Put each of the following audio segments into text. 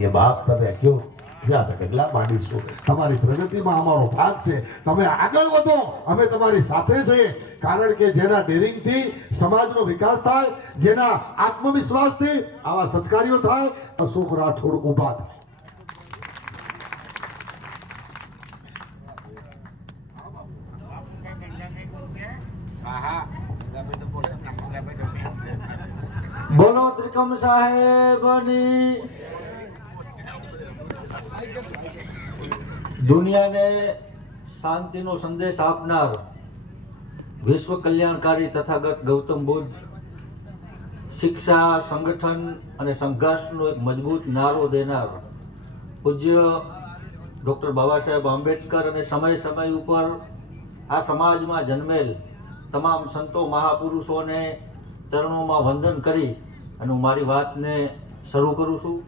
એ બાપ તમે કયો? આપણે ડગલા માંડીશું તમારી પ્રગતિમાં અમારો ભાગ છે. તમે આગળ વધો. અમે તમારી સાથે છીએ. કારણ કે જેના ડેરિંગથી સમાજનો વિકાસ થાય, જેના આત્મવિશ્વાસથી આવા સત્કાર્યો થાય, અશોક રાઠોડ ઊભા થાય. બોલો ત્રિકમ સાહેબની દુનિયાને શાંતિનો સંદેશ આપનાર વિશ્વ કલ્યાણકારી તથાગત ગૌતમ બુદ્ધ શિક્ષા, સંગઠન અને સંઘર્ષનો એક મજબૂત નારો દેનાર પૂજ્ય ડૉક્ટર બાબા સાહેબ આંબેડકર અને સમય સમય ઉપર આ સમાજમાં જન્મેલ તમામ સંતો મહાપુરુષોને ચરણોમાં વંદન કરી અને હું મારી વાતને શરૂ કરું છું.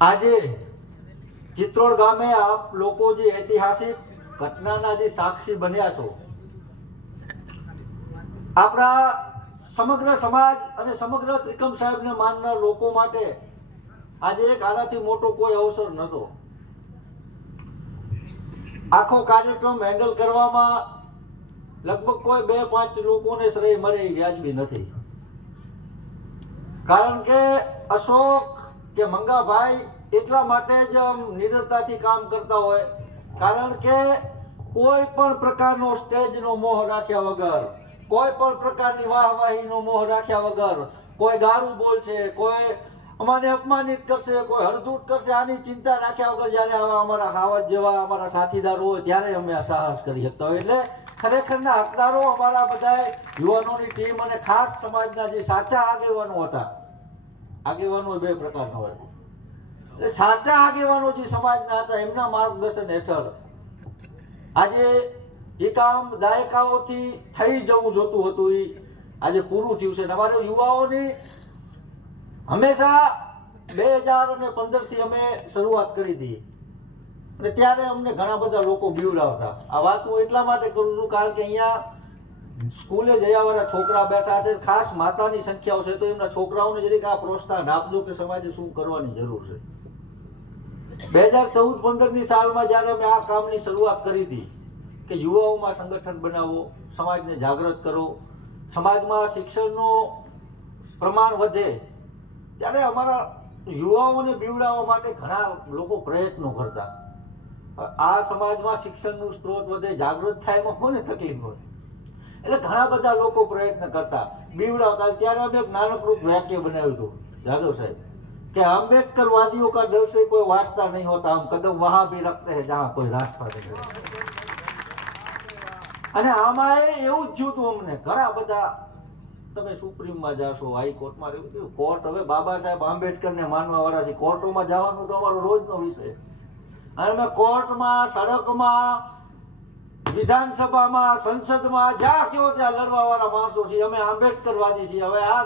આજે ચિત્રોડ ગામે આપ લોકો જે ઐતિહાસિક ઘટનાના જે સાક્ષી બન્યા છો, આપણા સમગ્ર સમાજ અને સમગ્ર ત્રિકમ સાહેબને માનનાર લોકો માટે આજે એક આનાથી મોટો કોઈ અવસર નહોતો. આખો કાર્યક્રમ હેન્ડલ કરવામાં લગભગ કોઈ બે પાંચ લોકોને શ્રેય મળે એ વ્યાજબી નથી. કારણ કે અશોક કે મંગાભાઈ એટલા માટે જ નિડરતાથી કામ કરતા હોય. કારણ કે કોઈ પણ પ્રકારનો સ્ટેજનો મોહ રાખ્યા વગર, કોઈ પણ પ્રકારની વાહવાહીનો મોહ રાખ્યા વગર, કોઈ ગારું બોલશે, કોઈ અમાને અપમાનિત કરશે, કોઈ હળદૂટ કરશે, આની ચિંતા રાખ્યા વગર જ્યારે આવા અમારા હાવત જેવા અમારા સાથીદારો હોય, ત્યારે અમે આ સાહસ કરી શકતા હોય. એટલે ખરેખરના હકદારો અમારા બધા યુવાનોની ટીમ અને ખાસ સમાજના જે સાચા આગેવાનો હતા, આગેવાનો બે પ્રકારના હોય. સાચા આગેવાનો જે સમાજના હતા, એમના માર્ગદર્શન હેઠળ આજે જે કામ દાયકાઓથી થઈ જવું જોતું હતું એ આજે પૂરું થયું છે. અમારે યુવાઓની હંમેશા બે હજાર અને પંદરથી અમે શરૂઆત કરી હતી અને ત્યારે અમને ઘણા બધા લોકો બીવડાવતા. આ વાત હું એટલા માટે કરું છું કારણ કે અહીંયા સ્કૂલે જયાવાળા છોકરા બેઠા છે, ખાસ માતાની સંખ્યાઓ છે, તો એમના છોકરાઓને જરીક આ પ્રોત્સાહન આપજો કે સમાજે શું કરવાની જરૂર છે. બે હજાર ચૌદ પંદરની સાલમાં જ્યારે અમે આ કામની શરૂઆત કરી હતી કે યુવાઓમાં સંગઠન બનાવો, સમાજને જાગૃત કરો, સમાજમાં શિક્ષણનું પ્રમાણ વધે, ત્યારે અમારા યુવાઓને બીવડાવવા માટે ઘણા લોકો પ્રયત્નો કરતા. આ સમાજમાં શિક્ષણનું સ્ત્રોત વધે, જાગૃત થાય એમાં કોને તકલીફ હોય? એટલે ઘણા બધા લોકો પ્રયત્ન કરતા, બીવડાવતા. ત્યારે અમે એક નાનકડું વાક્ય બનાવ્યું હતું જાદવ સાહેબ કે આંબેડકર વાદીઓ કા ડર से कोई वास्ता नहीं होता हम कदम वहां भी रखते हैं जहां कोई रास्ता नहीं होता અને આમાં એ એવું જ થયું હતું અમને ઘણા બધા તમે સુપ્રીમમાં જાશો હાઈકોર્ટમાં એવું થયું કોર્ટ હવે બાબા સાહેબ આંબેડકરને માનવા વાળા છે કોર્ટોમાં જવાનું તો અમારો રોજનો વિષય અને અમે કોર્ટમાં સડકમાં વિધાનસભામાં સંસદમાં જ્યાં કયો ત્યાં લડવા વાળા માણસો છીએ અમે આંબેડકરવાદી છીએ હવે આ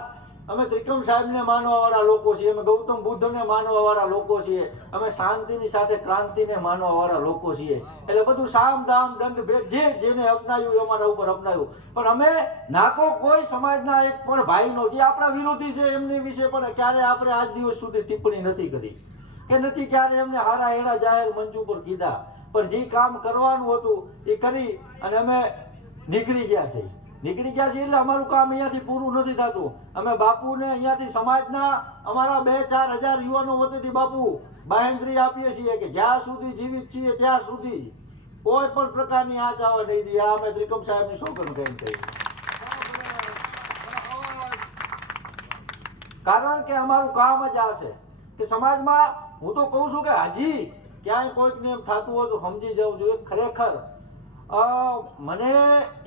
અમે ત્રિકમ સાહેબને માનવા વાળા લોકો છીએ, અમે ગૌતમ બુદ્ધને માનવા વાળા લોકો છીએ, અમે શાંતિની સાથે ક્રાંતિને માનવા વાળા લોકો છીએ. એટલે બધું સામ દામ દંડ ભેદ જે જેને અપનાવ્યું અમારા ઉપર અપનાવ્યું પણ અમે નાકો કોઈ સમાજના એક પણ ભાઈનો, જે આપણા વિરોધી છે એમની વિશે પણ ક્યારે આપણે આજ દિવસ સુધી ટિપ્પણી નથી કરી. કે નથી ક્યારે એમને હારા હેડા જાહેર મંચ ઉપર કીધા. પણ જે કામ કરવાનું હતું એ કરી અને અમે નીકળી ગયા છે નીકળી ગયા છે એટલે અમારું કામ અહીંયાથી પૂરું નથી થતું. અમે બાપુને અહીંયાથી સમાજના અમારા બે ચાર હજાર યુવાનો વતીથી બાપુ બાહેંધરી આપીએ છીએ કે જ્યાં સુધી જીવિત છીએ ત્યાં સુધી કોઈ પણ પ્રકારની આ ચાવા નહીં દઈએ. આ અમે ત્રિકમ સાહેબની શોકન કરી થઈ કારણ કે અમારું કામ જ આ છે કે સમાજમાં હું તો કહું છું કે હજી ક્યાંય કોઈકને એમ થતું હોય તો સમજી જવું જોઈએ. ખરેખર મને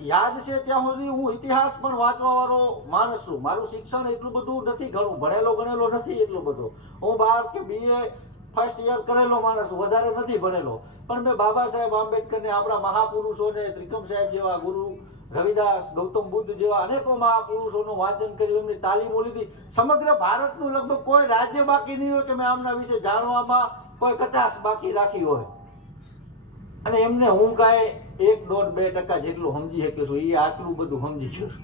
યાદ છે ત્યાં સુધી હું ઇતિહાસ પણ વાંચવા વાળો માણસ છું. મારું શિક્ષણ એટલું બધું નથી ઘણું, ભણેલો ગણેલો નથી એટલો બધો. હું બાર કે બીએ ફર્સ્ટ યર કરેલો માણસ વધારે નથી ભણેલો. પણ મેં બાબા સાહેબ આંબેડકરને, આપણા મહાપુરુષોને, ત્રિકમ સાહેબ જેવા, ગુરુ રવિદાસ, ગૌતમ બુદ્ધ જેવા અનેકો મહાપુરુષોનું વાંચન કર્યું, એમની તાલીમો લીધી. સમગ્ર ભારતનું લગભગ કોઈ રાજ્ય બાકી નહીં હોય કે મેં આમના વિશે જાણવામાં કોઈ કચાશ બાકી રાખી હોય. અને એમને હું કાંઈ એક દોઢ બે ટકા જેટલું સમજી શક્યો છું એ આટલું બધું સમજી ગયો છું.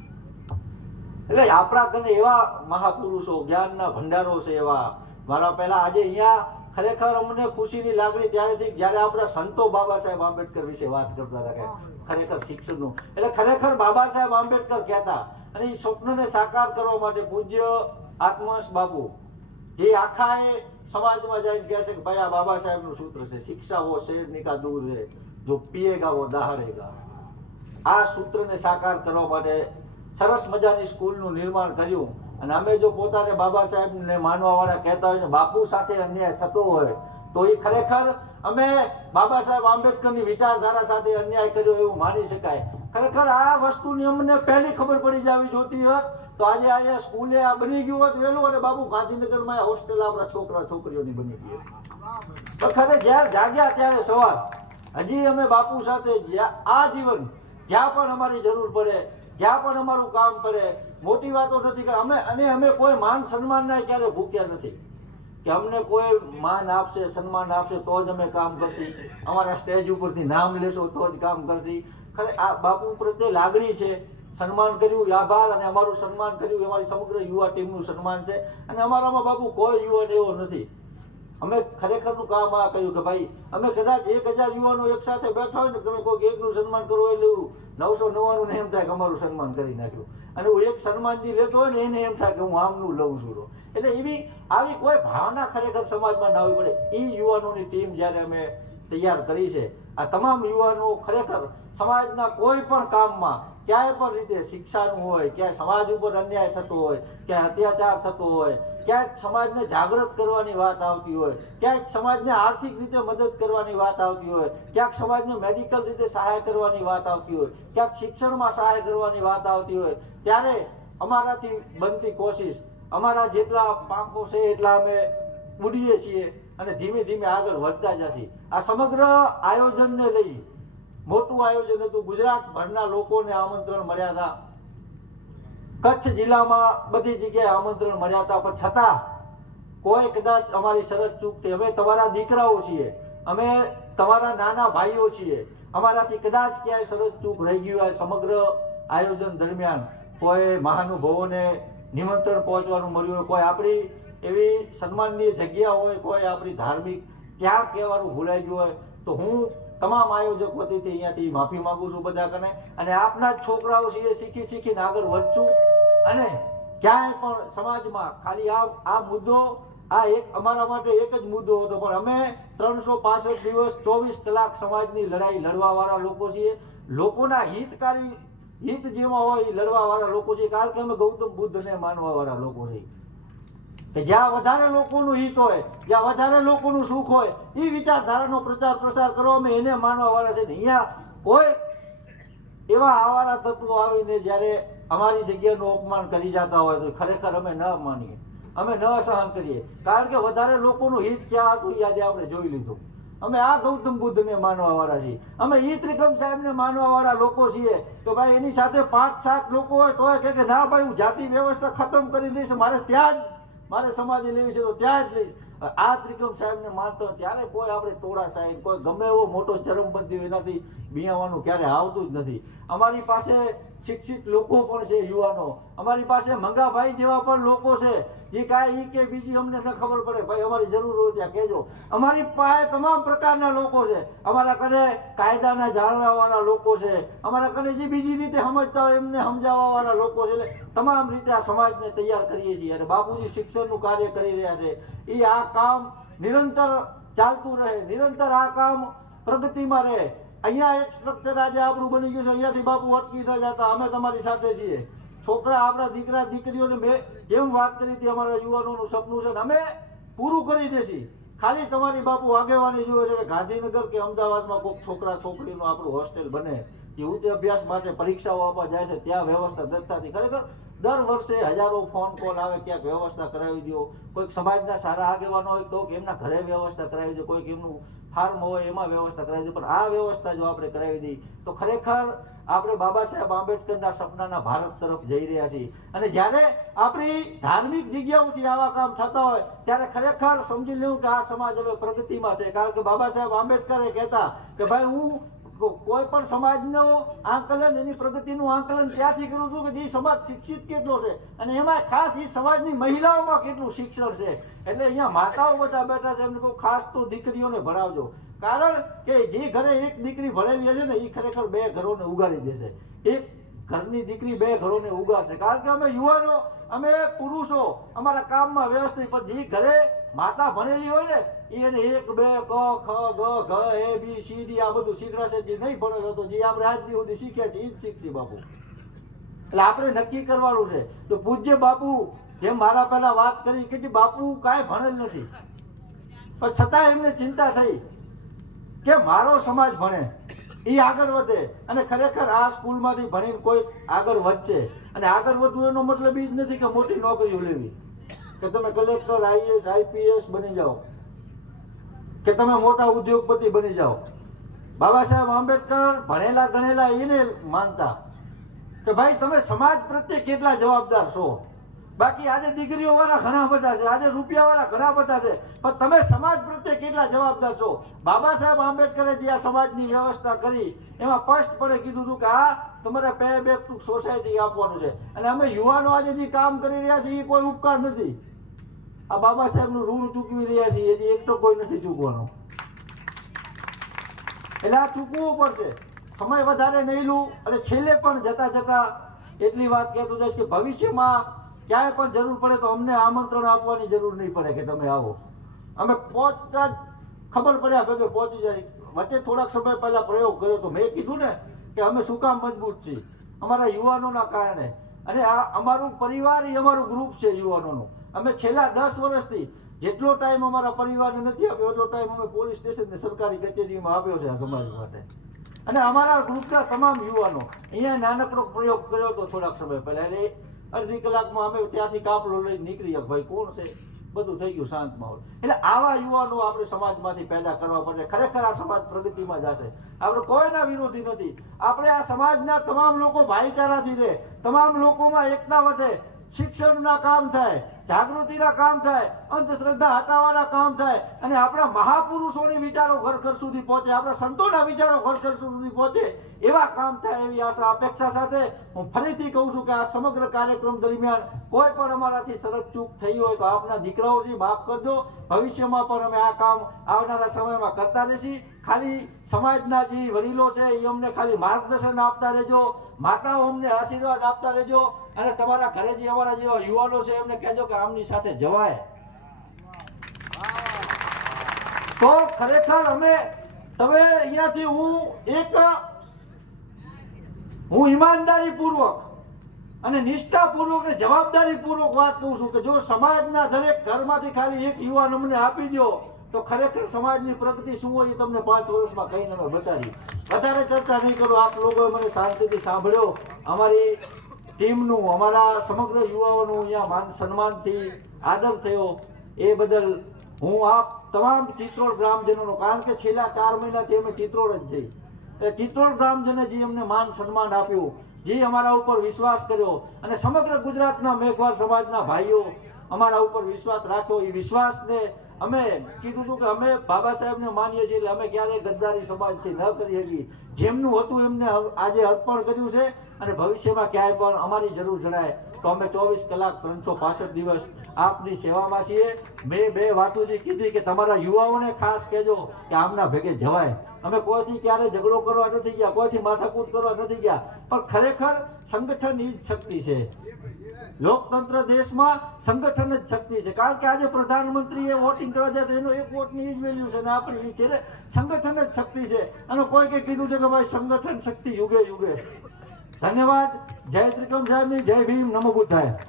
એટલે આપણા કને એવા મહાપુરુષો જ્ઞાનના ભંડારો છે એવા. મારા પહેલા આજે અહીંયા ખરેખર અમને ખુશીની લાગણી ત્યારે થઈ જ્યારે આપણા સંતો બાબા સાહેબ આંબેડકર વિશે વાત કરતા હતા ખરેખર શિક્ષણનું. એટલે ખરેખર બાબા સાહેબ આંબેડકર કહેતા અને એ સ્વપ્નને સાકાર કરવા માટે પૂજ્ય આત્મસ બાબુ જે આખા એ સમાજમાં જઈને કહે છે કે ભાઈ આ બાબા સાહેબનું સૂત્ર છે શિક્ષા હો શેર નિકા દૂર રહે. જો પીએગા વો દહાડેગા આ સૂત્રને સાકાર કરવા માટે સરસ મજાની સ્કૂલનું નિર્માણ કર્યું. અને અમે જો પોતાને બાબા સાહેબને માનવા વાળા કહેતા હોય ને, બાપુ સાથે અન્યાય થતો હોય, તો એ ખરેખર અમે બાબા સાહેબ આંબેડકરની વિચારધારા સાથે અન્યાય કર્યો એવું માની શકાય. ખરેખર આ વસ્તુની અમને પહેલી ખબર પડી જાવી જોતી હોત તો આજે આજે સ્કૂલે આ બની ગયું હોત, વહેલું અને બાબુ ગાંધીનગરમાં હોસ્ટેલ આપણા છોકરા, છોકરીઓની બની ગઈ તો ખરે જ્યારે જાગ્યા ત્યારે સવાર હજી અમે બાપુ સાથે આ જીવન, જ્યાં પણ અમારી જરૂર પડે, જ્યાં પણ અમારું કામ કરે મોટી વાતો નથી કે અમે અને અમે કોઈ માન સન્માનના ક્યારે ભૂખ્યા નથી. કે અમને કોઈ માન આપશે, સન્માન આપશે, તો જ અમે કામ કરશી. અમારા સ્ટેજ ઉપરથી નામ લેશો, તો જ કામ કરશી. ખરે આ બાપુ પ્રત્યે લાગણી છે. સન્માન કર્યું આભાર, અને અમારું સન્માન કર્યું અમારી સમગ્ર યુવા ટીમનું સન્માન છે. અને અમારામાં બાપુ કોઈ યુવાન એવો નથી. અમે ખરેખરનું કામ આ કર્યું કે ભાઈ, અમે કદાચ એક હજાર યુવાનો એક સાથે બેઠા હોય ને, તમે કોઈક એકનું સન્માન કરો એટલે નવસો નવ્વાણું એમ થાય કે અમારું સન્માન કરી નાખ્યું અને હું એક સન્માન લેતો હોય ને એને એમ થાય કે હું આમનું લઉં છું. એટલે એવી, આવી કોઈ ભાવના ખરેખર સમાજમાં ના આવી પડે એ યુવાનોની ટીમ જ્યારે અમે તૈયાર કરી છે, આ તમામ યુવાનો ખરેખર સમાજના કોઈ પણ કામમાં ક્યાંય પણ રીતે શિક્ષાનું હોય, ક્યાંય સમાજ ઉપર અન્યાય થતો હોય, ક્યાંય અત્યાચાર થતો હોય ક્યાંક સમાજને જાગૃત કરવાની વાત આવતી હોય, ક્યાંક સમાજને આર્થિક રીતે મદદ કરવાની વાત આવતી હોય, ક્યાંક સમાજને મેડિકલ રીતે સહાય કરવાની વાત આવતી હોય, ક્યાંક શિક્ષણમાં સહાય કરવાની વાત આવતી હોય, ત્યારે અમારાથી બનતી કોશિશ, અમારા જેટલા પાંખો છે એટલા અમે ઉડીએ છીએ અને ધીમે ધીમે આગળ વધતા જશે. આ સમગ્ર આયોજનને લઈ મોટું આયોજન હતું. ગુજરાત ભરના લોકોને આમંત્રણ મળ્યા હતા. કચ્છ જિલ્લામાં બધી જગ્યાએ આમંત્રણ મળ્યા હતા. પણ છતાં કોઈ કદાચ અમારી શરત ચૂકતી. અમે તમારા દીકરાઓ છીએ. અમે તમારા નાના ભાઈઓ છીએ. અમારાથી કદાચ ક્યાંય શરત ચૂક રહી ગયું હોય સમગ્ર આયોજન દરમિયાન કોઈ મહાનુભાવોને નિમંત્રણ પહોંચવાનું મળ્યું હોય, કોઈ આપણી એવી સન્માનની જગ્યા હોય, કોઈ આપણી ધાર્મિક ત્યાં કહેવાનું ભૂલાઈ ગયું હોય, તો હું તમામ આયોજક વતીથી અહીંયાથી માફી માંગુ છું બધા કને. અને આપના જ છોકરાઓ છે એ શીખી શીખીને આગળ વધશું. અને ક્યાંય પણ સમાજમાં ખાલી આ આ મુદ્દો, આ એક અમારા માટે એક જ મુદ્દો હતો, પણ અમે ત્રણસો પાસઠ દિવસ ચોવીસ કલાક સમાજની લડાઈ લડવા વાળા લોકો છીએ. લોકોના હિતકારી હિત જેમાં હોય એ લડવા વાળા લોકો છીએ કારણ કે અમે ગૌતમ બુદ્ધને માનવા વાળા લોકો છીએ. કે જ્યાં વધારે લોકોનું હિત હોય, જ્યાં વધારે લોકોનું સુખ હોય, એ વિચારધારાનો પ્રચાર પ્રસાર કરો, અમે એને માનવા વાળા છે. ને અહીંયા કોઈ એવા આવારા તત્વો આવીને જ્યારે અમારી જગ્યાનું અપમાન કરી જતા હોય તો ખરેખર અમે ન માનીએ. અમે ન સહન કરીએ. કારણ કે વધારે લોકોનું હિત ક્યાં હતું આજે આપણે જોઈ લીધું. અમે આ ગૌતમ બુદ્ધને માનવા વાળા છીએ. અમે ઈ ત્રિકમ સાહેબને માનવા વાળા લોકો છીએ કે ભાઈ એની સાથે પાંચ સાત લોકો હોય તો કે ના ભાઈ હું જાતિ વ્યવસ્થા ખતમ કરી દઈશ, મારે ત્યાં જ મારે સમાધિ લેવી છે તો ત્યાં જ લઈશ. આ ત્રિકમ સાહેબને માનતો ત્યારે કોઈ આપણે ટોળા સાહેબ, કોઈ ગમે એવો મોટો ચરમબંધી એનાથી બિયાવાનું ક્યારે આવતું જ નથી. અમારી પાસે શિક્ષિત લોકો પણ છે, યુવાનો. અમારી પાસે મંગાભાઈ જેવા પણ લોકો છે. જે કાંઈ કે બીજી અમને ન ખબર પડે. ભાઈ, અમારી જરૂર હોય ત્યાં કહેજો. અમારી પાસે તમામ પ્રકારના લોકો છે. અમારા કને કાયદાના જાણવા લોકો છે. અમારા કને જે બીજી રીતે સમજતા હોય એમને સમજાવવાવાળા લોકો છે. એટલે તમામ રીતે આ સમાજને તૈયાર કરીએ છીએ. અને બાપુજી શિક્ષણનું કાર્ય કરી રહ્યા છે. એ આ કામ નિરંતર ચાલતું રહે. નિરંતર આ કામ પ્રગતિમાં રહે. અહીંયા એક સ્ટ્રક્ચર આજે આપણું બની ગયું છે. અહીંયાથી બાપુ અટકી ન જતા. અમે તમારી સાથે છીએ. છોકરા આપણા દીકરા, દીકરીઓને મેં જેમ વાત કરી હતી, અમારા યુવાનોનું સપનું છે અમે પૂરું કરી દેશી. ખાલી તમારી બાપુ આગેવાની જુએ છે કે ગાંધીનગર કે અમદાવાદમાં કોઈક છોકરા, છોકરીનું આપણું હોસ્ટેલ બને કે ઉચ્ચ અભ્યાસ માટે પરીક્ષાઓ આપવા જાય છે, ત્યાં વ્યવસ્થા થતી ખરેખર દર વર્ષે હજારો ફોન કોલ આવે, ક્યાંક વ્યવસ્થા કરાવી દો. કોઈક સમાજના સારા આગેવાનો હોય તો એમના ઘરે વ્યવસ્થા કરાવી દો, કોઈક એમનું ફાર્મ હોય, એમાં વ્યવસ્થા કરાવી દે. પણ આ વ્યવસ્થા જો આપણે કરાવી દઈએ, તો ખરેખર આપણે બાબા સાહેબ આંબેડકરના સપનાના ભારત તરફ જઈ રહ્યા છીએ. અને જ્યારે આપણી ધાર્મિક જગ્યાઓથી આવા કામ થતા હોય, ત્યારે ખરેખર સમજી લેવું કે આ સમાજ હવે પ્રગતિમાં છે. કારણ કે બાબા સાહેબ આંબેડકરે કહેતા કે ભાઈ, હું કોઈ પણ સમાજનો આંકલન, એની પ્રગતિનું આંકલન ત્યાંથી કરું છું કે જે સમાજ શિક્ષિત કેટલો છે. અને એમાં ખાસ એ સમાજની મહિલાઓમાં કેટલું શિક્ષણ છે. એટલે અહીંયા માતાઓ બધા બેઠા છે, એમને કહું, ખાસ તો દીકરીઓને ભણાવજો. કારણ કે જે ઘરે એક દીકરી ભણેલી હશે ને એ ખરેખર બે ઘરોને ઉગાડી દેશે. એક ઘરની દીકરી બે ઘરોને ઉગાડશે. કારણ કે અમે યુવાનો, અમે પુરુષો, અમારા કામમાં વ્યવસ્થિત પણ જે ઘરે માતા ભણેલી હોય ને એને એક, બે, ક, ખ ગ ઘ, એ, બી, સી, ડી, આ બધું શીખડાશે. જે નહીં ભણેલો હતો જે આપણે આજ દી સુધી શીખ્યા છે એ જ શીખશે બાપુ. એટલે આપણે નક્કી કરવાનું છે. તો પૂજ્ય બાપુ, જેમ મારા પહેલા વાત કરી કે જે બાપુ કાંઈ ભણેલ નથી. પણ છતાં એમને ચિંતા થઈ. કે મારો સમાજ ભણે એ આગળ વધે. અને ખરેખર આ સ્કૂલમાંથી ભણીને કોઈ આગળ વધશે. અને આગળ વધવું એનો મતલબ એ જ નથી કે મોટી નોકરીઓ લેવી. કે તમે કલેક્ટર આઈએસ આઈપીએસ બની જાઓ. કે તમે મોટા ઉદ્યોગપતિ બની જાઓ. બાબા સાહેબ આંબેડકર ભણેલા ગણેલા એને માનતા. કે ભાઈ, તમે સમાજ પ્રત્યે કેટલા જવાબદાર છો? બાકી આજે દીકરીઓ વાળા ઘણા બધા છે, આજે રૂપિયા વાળા ઘણા બધા છે. પણ તમે સમાજ પ્રત્યે કેટલા જવાબદાર છો? બાબા સાહેબ આંબેડકરે જે આ સમાજની વ્યવસ્થા કરી, એમાં સ્પષ્ટપણે કીધું હતું કે આ તમારે પે બેક ટુ સોસાયટી આપવાનું છે. અને અમે યુવાનો આજે જે કામ કરી રહ્યા છીએ, એ કોઈ ઉપકાર નથી. આ બાબા સાહેબનું ઋણ ચૂકવી રહ્યા છીએ એથી એક તો કોઈ નથી ચૂકવાનો. એટલે આ ચૂકવવું પડશે. સમય વધારે નહીં લઉં અને છેલ્લે પણ જતા જતા એટલી વાત કહેતો જઈશ કે ભવિષ્યમાં ક્યાંય પણ જરૂર પડે તો અમને આમંત્રણ આપવાની જરૂર નહીં પડે કે તમે આવો. અમે પહોંચતા જ ખબર પડ્યા ભેગે પહોંચી જાય. વચ્ચે થોડાક સમય પહેલા પ્રયોગ કર્યો તો મેં કીધું ને કે અમે શું કામ મજબૂત છીએ? અમારા યુવાનોના કારણે. અને આ અમારું પરિવાર એ અમારું ગ્રુપ છે યુવાનોનું. અમે છેલ્લા દસ વર્ષથી જેટલો ટાઈમ અમારા પરિવારને નથી આપ્યો, એટલો ટાઈમ અમે પોલીસ સ્ટેશન ને સરકારી કચેરીમાં આપ્યો છે આ સમાજ માટે. અને અમારા ગ્રુપના તમામ યુવાનો અહીંયા નાનકડો પ્રયોગ કર્યો હતો થોડાક સમય પહેલા. એટલે અડધી કલાકમાં અમે ત્યાંથી કાપડો લઈને નીકળી ગયા. ભાઈ, કોણ છે? બધું થઈ ગયું શાંત માહોલ. એટલે આવા યુવાનો આપણે સમાજમાંથી પેદા કરવા પડશે ખરેખર આ સમાજ પ્રગતિમાં જશે. આપણે કોઈના વિરોધી નથી. આપણે આ સમાજના તમામ લોકો ભાઈચારાથી રહે તમામ લોકોમાં એકતા વધે. શિક્ષણના કામ થાય. જાગૃતિના કામ થાય, અંધશ્રદ્ધા હટાવવાના કામ થાય અને આપણા મહાપુરુષોની વિચારો ઘર ઘર સુધી પહોંચે, આપણા સંતોના વિચારો ઘર ઘર સુધી પહોંચે, એવા કામ થાય એવી આશા, અપેક્ષા સાથે હું ફરીથી કહું છું કે આ સમગ્ર કાર્યક્રમ દરમિયાન કોઈ પણ અમારાથી સરસ ચૂક થઈ હોય તો આપના દીકરાઓથી માફ કરજો. ભવિષ્યમાં પણ અમે આ કામ આવનારા સમયમાં કરતા રહેશી ખાલી સમાજના જે વડીલો છે, એ અમને ખાલી માર્ગદર્શન આપતા રહેજો, માતાઓ અમને આશીર્વાદ આપતા રહેજો, અને તમારા ઘરે જે અમારા જેવા યુવાનો છે, એમને કહેજો કે આમની સાથે જવાય. તો ખરેખર અમે, તમે અહીંયાથી હું એક, હું ઈમાનદારી પૂર્વક અને નિષ્ઠા પૂર્વક ને જવાબદારી પૂર્વક વાત કહું છું કે જો સમાજના દરેક ઘરમાંથી ખાલી એક યુવાન અમને આપી દો તો ખરેખર સમાજની પ્રગતિ શું હોય એ તમને પાંચ વર્ષમાં કહીને અમે બતાવી વધારે ચર્ચા નહીં કરું. આપ લોકોએ મને શાંતિથી સાંભળ્યો. અમારી ટીમનું, અમારા સમગ્ર યુવાઓનું અહીંયા માન સન્માનથી આદર થયો. એ બદલ હું આપ તમામ ચિત્રોડ ગ્રામજનોનો, કારણ કે છેલ્લા ચાર મહિનાથી અમે ચિત્રોડ જ જઈ એ ચિત્રોડ ગ્રામજને જે અમને માન સન્માન આપ્યું, જે અમારા ઉપર વિશ્વાસ કર્યો અને સમગ્ર ગુજરાતના મેઘવાર સમાજના ભાઈઓ અમારા ઉપર વિશ્વાસ રાખ્યો. એ વિશ્વાસને અમે કીધું હતું કે અમે બાબા સાહેબને માનીએ છીએ એટલે અમે ક્યારેય ગદ્દારી સમાજથી ન કરી શકીએ. જેમનું હતું એમને આજે અર્પણ કર્યું છે અને ભવિષ્યમાં ક્યાંય પણ અમારી જરૂર જણાય તો અમે ચોવીસ કલાક ત્રણસો પાસઠ દિવસ આપની સેવામાં છીએ. મેં બે વાતો જે કીધી કે તમારા યુવાઓને ખાસ કહેજો કે આમના ભેગે જવાય. અમે કોઈથી ક્યારે ઝઘડો કરવા નથી ગયા, કોઈથી માથાકૂટ કરવા નથી ગયા, પણ ખરેખર સંગઠન જ શક્તિ છે. લોકતંત્ર દેશમાં સંગઠન જ શક્તિ છે. કારણ કે આજે પ્રધાનમંત્રીએ વોટિંગ કરવા જાય એનો એક વોટની ઈ જ વેલ્યુ છે ને આપણી ને સંગઠન જ શક્તિ છે. અને કોઈ કે કીધું છે કે ભાઈ સંગઠન શક્તિ યુગે યુગે. ધન્યવાદ. જય ત્રિકમ સાહેબની જય ભીમ. નમો બુદ્ધાય.